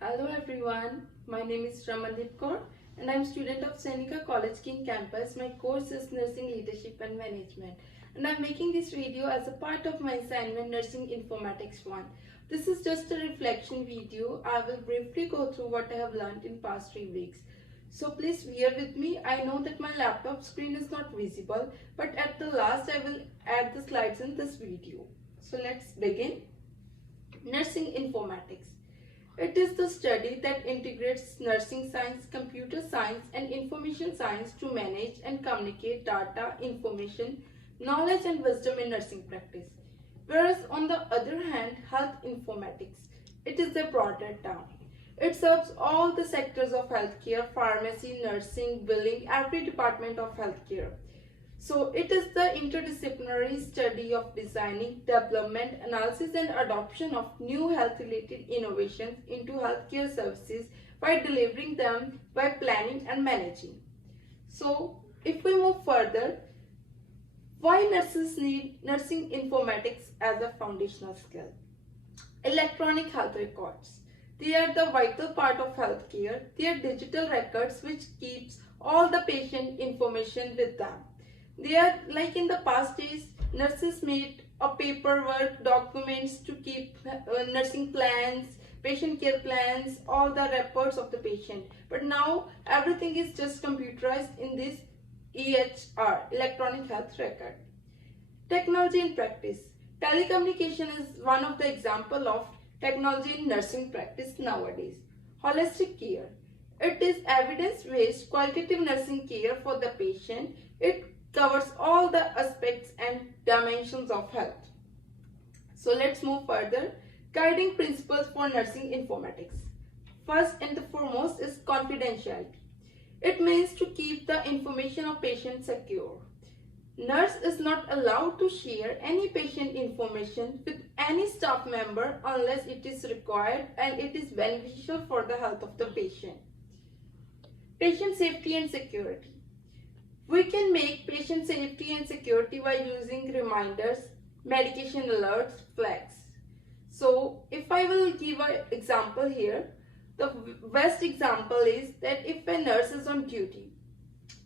Hello everyone, my name is Ramandeep Kaur and I am student of Seneca College King campus. My course is Nursing Leadership and Management and I am making this video as a part of my assignment Nursing Informatics 1. This is just a reflection video. I will briefly go through what I have learned in past 3 weeks. So please bear with me. I know that my laptop screen is not visible, but at the last I will add the slides in this video. So let's begin. Nursing Informatics. It is the study that integrates nursing science, computer science, and information science to manage and communicate data, information, knowledge, and wisdom in nursing practice. Whereas, on the other hand, health informatics. It is a broader term. It serves all the sectors of healthcare, pharmacy, nursing, billing, every department of healthcare. So it is the interdisciplinary study of designing, development, analysis and adoption of new health-related innovations into healthcare services by delivering them by planning and managing. So if we move further, why nurses need nursing informatics as a foundational skill? Electronic health records. They are the vital part of healthcare. They are digital records which keeps all the patient information with them. They are like in the past days, nurses made a paperwork documents to keep nursing plans, patient care plans, all the records of the patient. But now everything is just computerized in this EHR, electronic health record. Technology in practice. Telecommunication is one of the example of technology in nursing practice nowadays. Holistic care. It is evidence-based qualitative nursing care for the patient. It covers all the aspects and dimensions of health. So let's move further. Guiding principles for nursing informatics. First and the foremost is confidentiality. It means to keep the information of patient secure. Nurse is not allowed to share any patient information with any staff member unless it is required and it is beneficial for the health of the patient. Patient safety and security. We can make patient safety and security by using reminders, medication alerts, flags. So if I will give an example here, the best example is that if a nurse is on duty,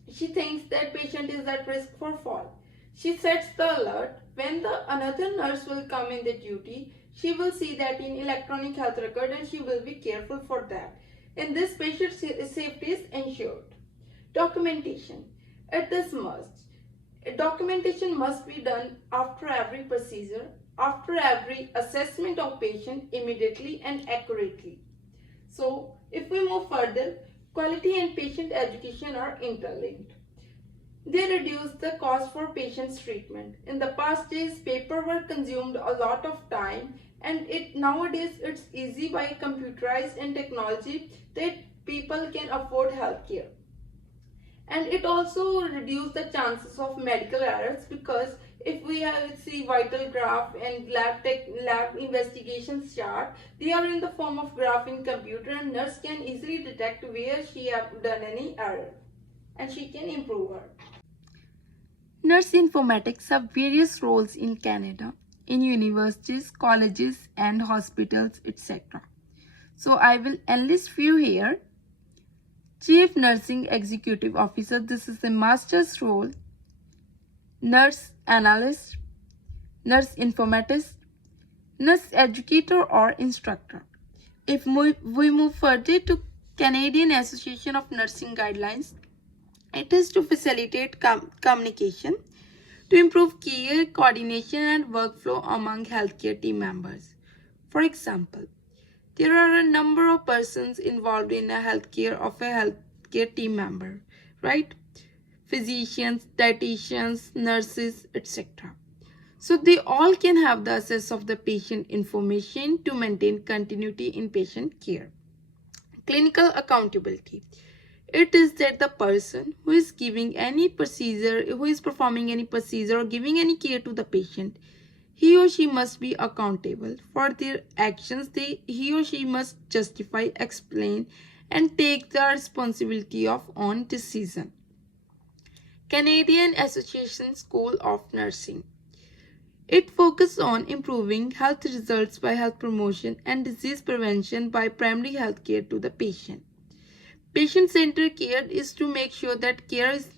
she thinks that patient is at risk for fall. She sets the alert. When another nurse will come in the duty, she will see that in electronic health record and she will be careful for that. In this, patient safety is ensured. Documentation. It is must. Documentation must be done after every procedure, after every assessment of patient immediately and accurately. So if we move further, quality and patient education are interlinked. They reduce the cost for patient's treatment. In the past days, paperwork consumed a lot of time and nowadays it's easy by computerized and technology that people can afford healthcare. And it also reduces the chances of medical errors because if we see vital graph and lab investigations chart, they are in the form of graph in computer and nurse can easily detect where she have done any error and she can improve her. Nurse informatics have various roles in Canada, in universities, colleges and hospitals, etc. So I will enlist few here. Chief Nursing Executive Officer, this is the master's role. Nurse Analyst, Nurse Informatist, Nurse Educator or Instructor. If we move further to Canadian Association of Nursing Guidelines, it is to facilitate communication, to improve care, coordination and workflow among healthcare team members. For example, there are a number of persons involved in a healthcare team member, right? Physicians, dietitians, nurses, etc. So they all can have the access of the patient information to maintain continuity in patient care. Clinical accountability. It is that the person who is giving any procedure, who is performing any procedure or giving any care to the patient, he or she must be accountable for their actions. He or she must justify, explain, and take the responsibility of own decision. Canadian Association School of Nursing. It focuses on improving health results by health promotion and disease prevention by primary health care to the patient. Patient-centered care is to make sure that care is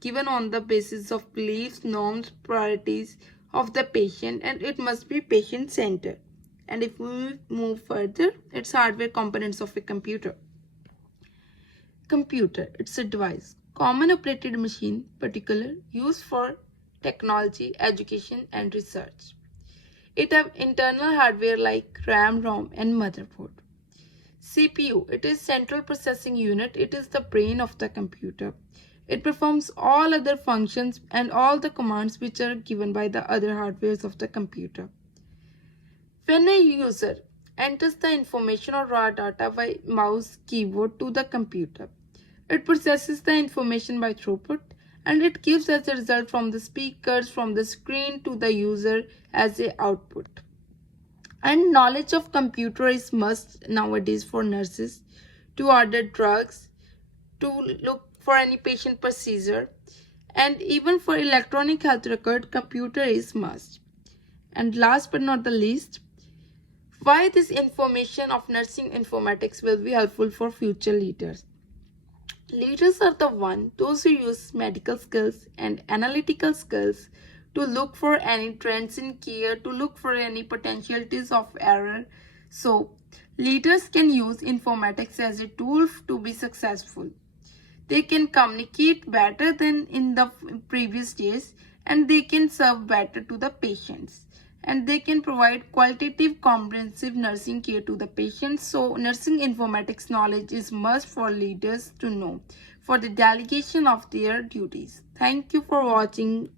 given on the basis of beliefs, norms, priorities of the patient, and it must be patient-centered. And if we move further, it's hardware components of a computer. Computer, it's a device, common operated machine, particular, used for technology, education, and research. It have internal hardware like RAM, ROM, and motherboard. CPU, it is central processing unit. It is the brain of the computer. It performs all other functions and all the commands which are given by the other hardwares of the computer. When a user enters the information or raw data by mouse keyboard to the computer, it processes the information by throughput and it gives as a result from the speakers from the screen to the user as a output. And knowledge of computer is must nowadays for nurses to order drugs, to look for any patient procedure, and even for electronic health record, computer is must. And last but not the least, why this information of nursing informatics will be helpful for future leaders. Leaders are the one, those who use medical skills and analytical skills to look for any trends in care, to look for any potentialities of error. So, leaders can use informatics as a tool to be successful. They can communicate better than in the previous days and they can serve better to the patients. And they can provide qualitative, comprehensive nursing care to the patients. So, nursing informatics knowledge is must for leaders to know for the delegation of their duties. Thank you for watching.